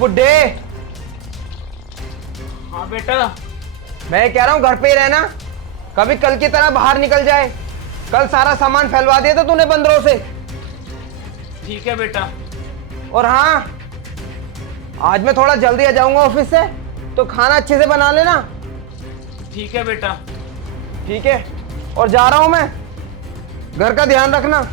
बुड्ढे। हाँ बेटा। मैं कह रहा हूँ घर पे ही रहना, कभी कल की तरह बाहर निकल जाए। कल सारा सामान फैलवा दिया था तूने बंदरों से। ठीक है बेटा। और हाँ, आज मैं थोड़ा जल्दी आ जाऊंगा ऑफिस से, तो खाना अच्छे से बना लेना। ठीक है बेटा। ठीक है, और जा रहा हूं मैं, घर का ध्यान रखना।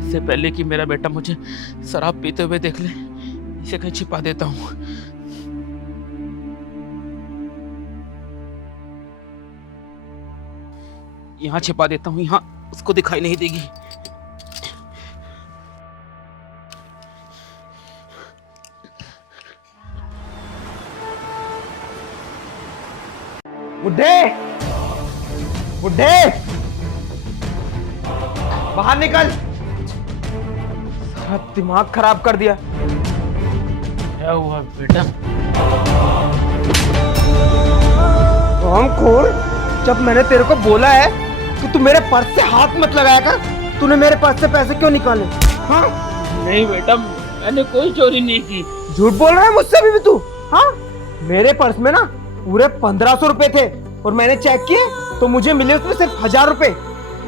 इससे पहले कि मेरा बेटा मुझे शराब पीते हुए देख ले, इसे कहीं छिपा देता हूँ। यहाँ छिपा देता हूँ, यहाँ उसको दिखाई नहीं देगी। बुड्ढे, बुड्ढे, बाहर निकल। सारा दिमाग खराब कर दिया। क्या हुआ बेटा? खोल, जब मैंने तेरे को बोला है कि तू मेरे पर्स से हाथ मत लगाया कर, तूने मेरे पर्स से पैसे क्यों निकाले? हाँ? नहीं बेटा, मैंने कोई चोरी नहीं की। झूठ बोल रहा है मुझसे भी तू? हाँ? मेरे पर्स में ना पूरे 1500 रुपए थे, और मैंने चेक किए तो मुझे मिले उसमें सिर्फ 1000 रुपए।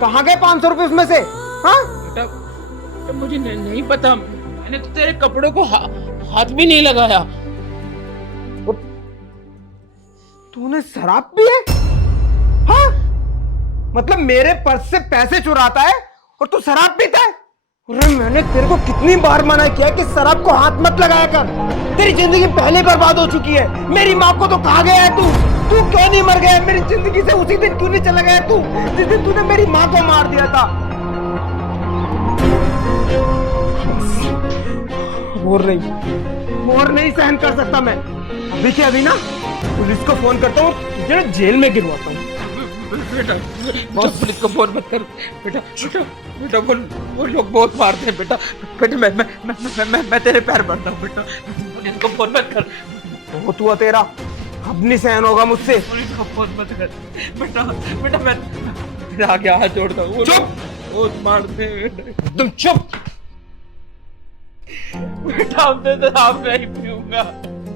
कहाँ गए 500 रुपए उसमें से? हाँ? बेटा मुझे नहीं पता, मैंने तो तेरे कपड़ों को हाथ भी नहीं लगाया। तूने शराब पी है? हाँ? मतलब मेरे पर्स से पैसे चुराता है और तू शराब पीता है? अरे मैंने तेरे को कितनी बार मना किया कि शराब को हाथ मत लगाया कर। तेरी जिंदगी पहले बर्बाद हो चुकी है। मेरी माँ को तो कहाँ गया है तू? तू क्यों नहीं मर गया मेरी जिंदगी से? उसी दिन क्यों नहीं चला गया तू जिस दिन तूने मेरी माँ को मार दिया था? मोर नहीं सहन कर सकता मैं। अभी के अभी ना पुलिस को फोन करता हूँ, तुझे जेल में गिरवाता हूँ। बेटा पुलिस को फोन मत कर बेटा। बेटा वो लोग बहुत मारते हैं बेटा। बेटा मैं तेरे पैर पड़ता हूँ बेटा, पुलिस को फोन मत कर। वो तू तेरा अब नहीं सहन होगा मुझसे। पुलिस को फोन मत कर बेटा मैं तेरे आगे हाथ जोड़ता हूँ। चुप! बहुत मारते हैं। तुम चुप! बेटा हमने शराब नहीं पीऊंगा।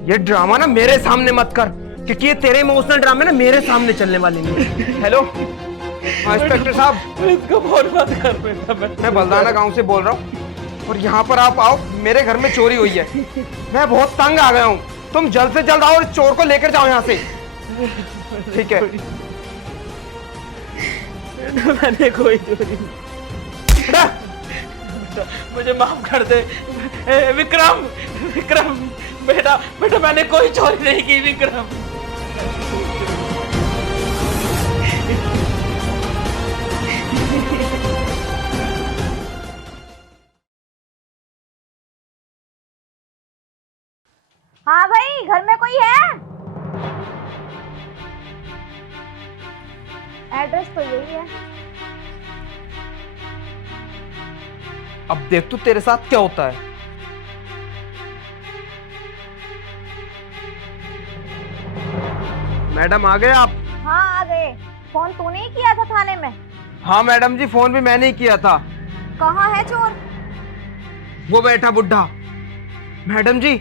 ये ड्रामा ना मेरे सामने मत कर, क्योंकि ये तेरे इमोशनल ड्रामे ना मेरे सामने चलने वाले नहीं। हेलो इंस्पेक्टर साहब, इसको फोन मत कर बेटा। मैं बलदाना गांव से बोल रहा हूँ, और यहाँ पर आप आओ। मेरे घर में चोरी हुई है, मैं बहुत तंग आ गया हूँ। तुम जल्द से जल्द आओ और इस चोर को लेकर जाओ यहाँ से। ठीक है? मैंने कोई चोरी नहीं। मुझे माफ कर दे विक्रम। बेटा मैंने कोई चोरी नहीं की विक्रम। हाँ भाई, घर में कोई है? एड्रेस तो यही है। अब देख तू तेरे साथ क्या होता है। मैडम आ गए आप? हाँ आ गए। फोन तूने ही किया था थाने में? हाँ मैडम जी, फोन भी मैंने ही किया था। कहाँ है चोर? वो बैठा बुढ़ा। मैडम जी,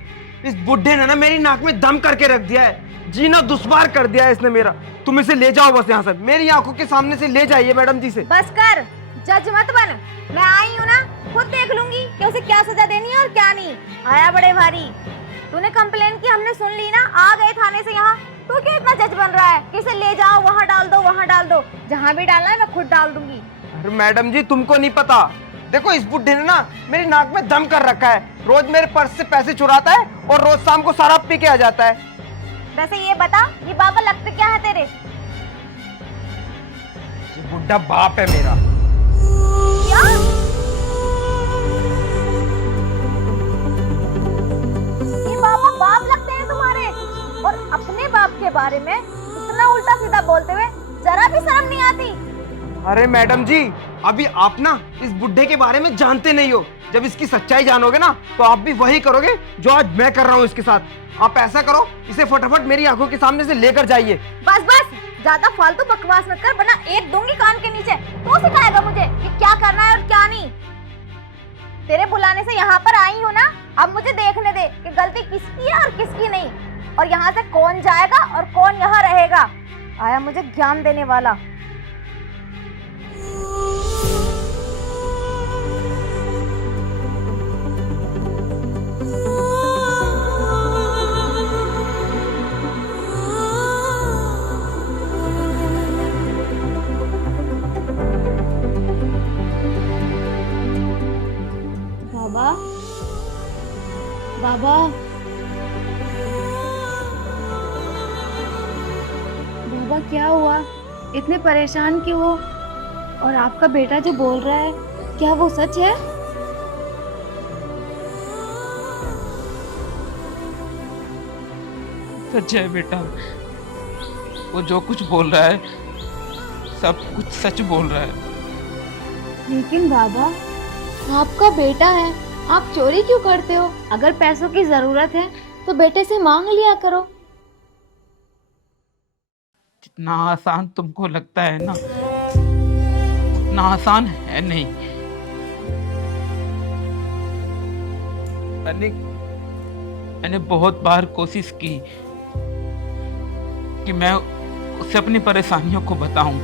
इस बुढ़े ने ना मेरी नाक में दम करके रख दिया है, जीना दुश्वार कर दिया है इसने मेरा। तुम इसे ले जाओ बस यहाँ से, मेरी आंखों के सामने से ले जाइए मैडम जी से। बस कर, जज मत बन। मैं आई हूँ ना, खुद देख लूंगी कि उसे क्या सजा देनी है और क्या नहीं। आया बड़े भारी। तूने कंप्लेन की, हमने सुन ली ना, आ गए थाने से यहाँ। तू क्यों इतना जज बन रहा है कि इसे ले जाओ, वहाँ डाल दो, वहाँ डाल दो। जहाँ भी डालना है मैं खुद डाल दूंगी। अरे मैडम जी, तुमको नहीं पता। देखो, इस बुढ़े ने ना मेरी नाक में दम कर रखा है। रोज मेरे पर्स से पैसे चुराता है और रोज शाम को शराब पी के आ जाता है। वैसे ये बता, ये बाबा लगते क्या है तेरे? ये बुढ़ा बाप है मेरा। क्या? ये बाबा बाप लगते हैं तुम्हारे? और अपने बाप के बारे में इतना उल्टा सीधा बोलते हुए जरा भी शर्म नहीं आती? अरे मैडम जी, अभी आप ना इस बुढ़े के बारे में जानते नहीं हो। जब इसकी सच्चाई जानोगे ना, तो आप भी वही करोगे जो आज मैं कर रहा हूँ इसके साथ। आप ऐसा करो, इसे फटाफट मेरी आंखों के सामने से लेकर जाइए। बस बस, ज्यादा फालतू बकवास मत कर, वरना एक दूंगी कान के नीचे। तू सिखाएगा मुझे कि क्या करना है और क्या नहीं। तेरे बुलाने से यहाँ पर आई हूँ ना, अब मुझे देखने दे कि गलती किसकी है और किसकी नहीं, और यहाँ से कौन जाएगा और कौन यहाँ रहेगा। आया मुझे ज्ञान देने वाला। बाबा, बाबा, बाबा क्या हुआ? इतने परेशान क्यों हो? और आपका बेटा जो बोल रहा है, क्या वो सच है? सच है बेटा, वो जो कुछ बोल रहा है सब कुछ सच बोल रहा है। लेकिन बाबा, आपका बेटा है, आप चोरी क्यों करते हो? अगर पैसों की जरूरत है तो बेटे से मांग लिया करो। जितना आसान तुमको लगता है ना, उतना आसान है नहीं। मैंने बहुत बार कोशिश की कि मैं उसे अपनी परेशानियों को बताऊं,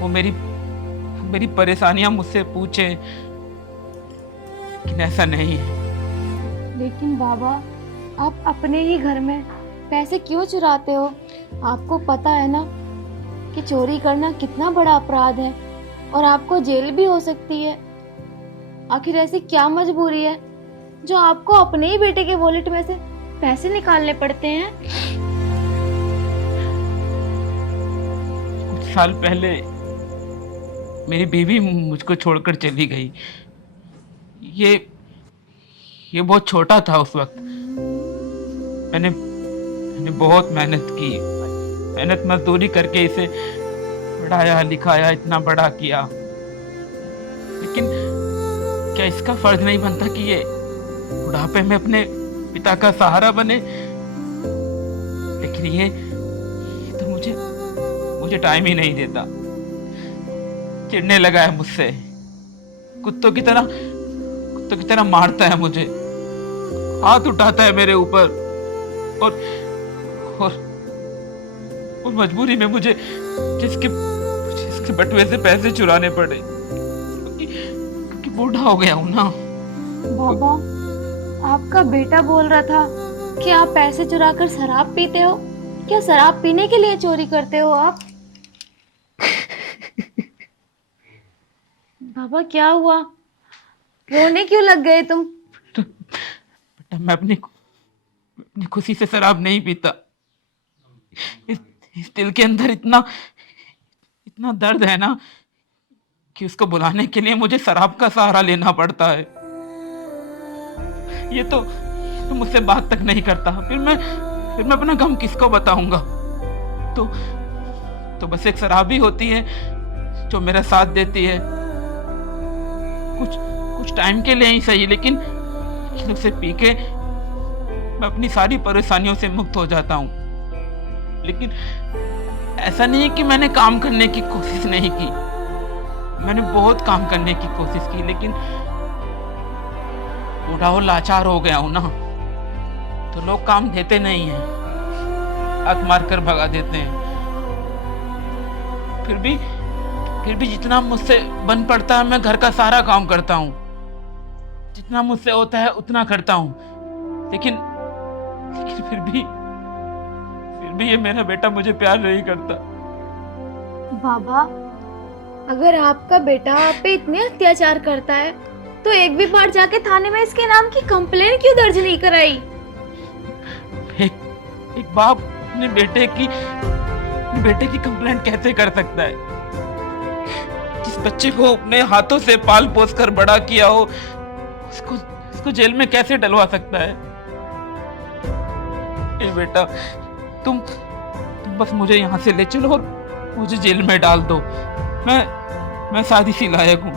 वो मेरी परेशानियां मुझसे पूछे, लेकिन ऐसा नहीं है। लेकिन बाबा, आप अपने ही घर में पैसे क्यों चुराते हो? आपको पता है ना कि चोरी करना कितना बड़ा अपराध है और आपको जेल भी हो सकती है। आखिर ऐसी क्या मजबूरी है जो आपको अपने ही बेटे के वॉलेट में से पैसे निकालने पड़ते हैं? कुछ साल पहले मेरी बीवी मुझको छोड़कर चली गई। ये बहुत छोटा था उस वक्त। मैंने बहुत मेहनत की, मेहनत मजदूरी करके इसे पढ़ाया लिखाया, इतना बड़ा किया। लेकिन क्या इसका फर्ज नहीं बनता कि ये बुढ़ापे में अपने पिता का सहारा बने? लेकिन ये तो मुझे टाइम ही नहीं देता। चिढ़ने लगा है मुझसे, कुत्तों की तरह मारता है मुझे, हाथ उठाता है मेरे ऊपर, और मजबूरी में मुझे जिसके बटुए से पैसे चुराने पड़े, क्योंकि बूढ़ा हो गया हूं ना। बाबा, आपका बेटा बोल रहा था कि आप पैसे चुराकर शराब पीते हो। क्या शराब पीने के लिए चोरी करते हो आप? बाबा क्या हुआ? रोने क्यों लग गए तुम? बेटा, मैं अपनी खुशी से शराब नहीं पीता। इस दिल के अंदर इतना दर्द है ना कि उसको बुलाने के लिए मुझे शराब का सहारा लेना पड़ता है। ये तो मुझसे बात तक नहीं करता। फिर मैं अपना गम किसको बताऊंगा? तो बस एक शराबी होती है जो मेरा साथ देती है, कुछ टाइम के लिए ही सही, लेकिन उसे पी के मैं अपनी सारी परेशानियों से मुक्त हो जाता हूँ। लेकिन ऐसा नहीं है कि मैंने काम करने की कोशिश नहीं की। मैंने बहुत काम करने की कोशिश की, लेकिन बूढ़ा हो लाचार हो गया हूं ना, तो लोग काम देते नहीं हैं, हाथ मार कर भगा देते हैं। फिर भी जितना मुझसे बन पड़ता है मैं घर का सारा काम करता हूँ, जितना मुझसे होता है उतना करता हूँ, लेकिन फिर भी ये मेरा बेटा मुझे प्यार नहीं करता। बाबा, अगर आपका बेटा आप पे इतने अत्याचार करता है तो एक भी बार जाके थाने में इसके नाम की कंप्लेन क्यों दर्ज नहीं कराई? एक बाप अपने बेटे की कंप्लेंट कैसे कर सकता है? जिस बच्चे को अपने हाथों से पाल पोस कर बड़ा किया हो उसको जेल में कैसे डलवा सकता है? ए बेटा, तुम बस मुझे यहाँ से ले चलो और मुझे जेल में डाल दो। मैं शादी सी लायक हूँ।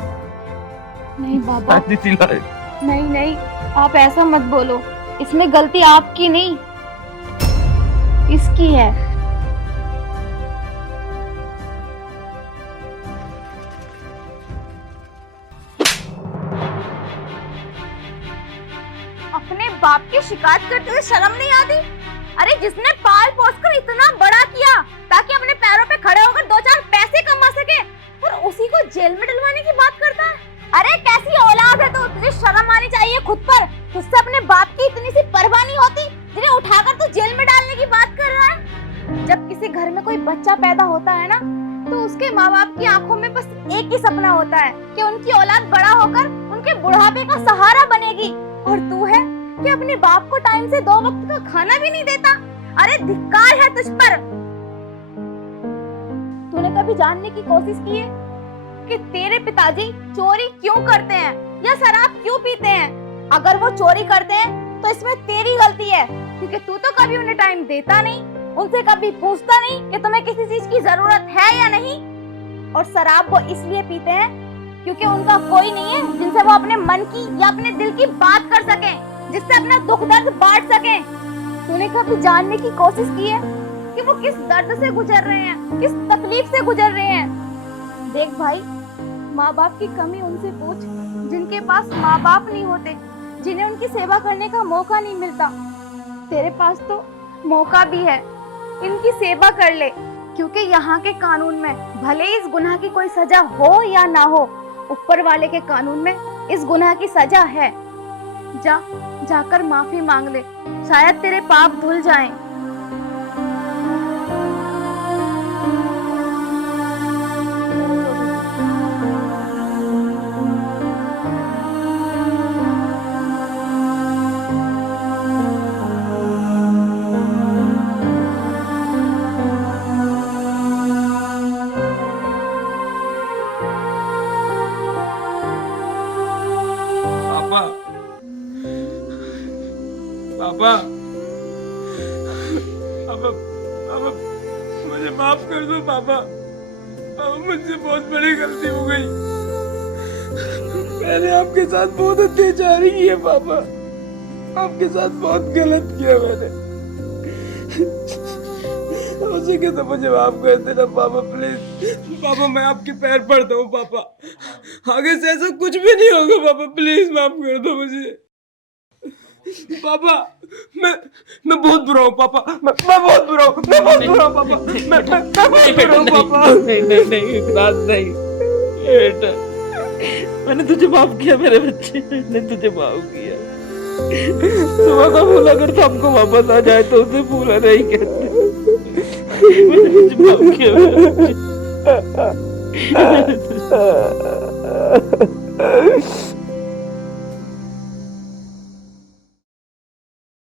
नहीं बाबा, शादी सी लायक। नहीं, आप ऐसा मत बोलो। इसमें गलती आपकी नहीं, इसकी है। अपने बाप की शिकायत करते हुए शर्म नहीं आती? अरे जिसने पाल पोस कर इतना बड़ा किया ताकि अपने पैरों पे खड़े होकर 2-4 पैसे कमा सके, और उसी को जेल में डलवाने की बात करता है। अरे कैसी औलाद है तू? तुझे शर्म आनी चाहिए खुद पर। तुझसे अपने बाप की इतनी सी परवाह नहीं होती, जिन्हें उठाकर तू जेल में डालने की बात कर रहा है। जब किसी घर में कोई बच्चा पैदा होता है ना, तो उसके माँ बाप की आंखों में बस एक ही सपना होता है कि उनकी औलाद बड़ा होकर उनके बुढ़ापे का सहारा बनेगी। और तू है कि अपने बाप को टाइम से 2 वक्त का खाना भी नहीं देता। अरे धिक्कार है तुझ पर। तूने कभी जानने की कोशिश की है कि तेरे पिताजी चोरी क्यों करते हैं या शराब क्यों पीते हैं? अगर वो चोरी करते हैं तो इसमें तेरी गलती है, क्योंकि तू तो कभी उन्हें टाइम देता नहीं, उनसे कभी पूछता नहीं कि तुम्हें किसी चीज की जरूरत है या नहीं। और शराब वो इसलिए पीते हैं क्योंकि उनका कोई नहीं है जिनसे वो अपने मन की या अपने दिल की बात कर सके, जिससे अपना दुख दर्द बांट सके। तूने कभी जानने की कोशिश की है कि वो किस दर्द से गुजर रहे हैं, किस तकलीफ से गुजर रहे हैं? देख भाई, माँ बाप की कमी उनसे पूछ जिनके पास माँ बाप नहीं होते, जिन्हें उनकी सेवा करने का मौका नहीं मिलता। तेरे पास तो मौका भी है, इनकी सेवा कर ले, क्योंकि यहाँ के कानून में भले इस गुनाह की कोई सजा हो या ना हो, ऊपर वाले के कानून में इस गुनाह की सजा है। जाकर माफी मांग ले, शायद तेरे पाप धुल जाएं। पापा, पापा, मुझे माफ कर दो पापा। मुझसे बहुत बड़ी गलती हो गई। मैंने आपके साथ बहुत अत्याचारी किया पापा, आपके साथ बहुत गलत किया मैंने। उसी के तो मुझे माफ कर देना पापा, प्लीज। पापा मैं आपके पैर पड़ता हूँ पापा, आगे से ऐसा कुछ भी नहीं होगा पापा, प्लीज माफ कर दो मुझे पापा। मैं बहुत बुरा हूँ पापा, मैं बहुत बुरा हूँ, मैं बहुत बुरा हूँ पापा, मैं बहुत बुरा हूँ पापा। नहीं राज नहीं बेटा, मैंने तुझे माफ किया मेरे बच्चे, मैंने तुझे माफ किया। सुबह का फूल अगर सबको वापस आ जाए तो उसे फूला नहीं कहते। मैंने तुझे माफ किया मेरे बच्चे।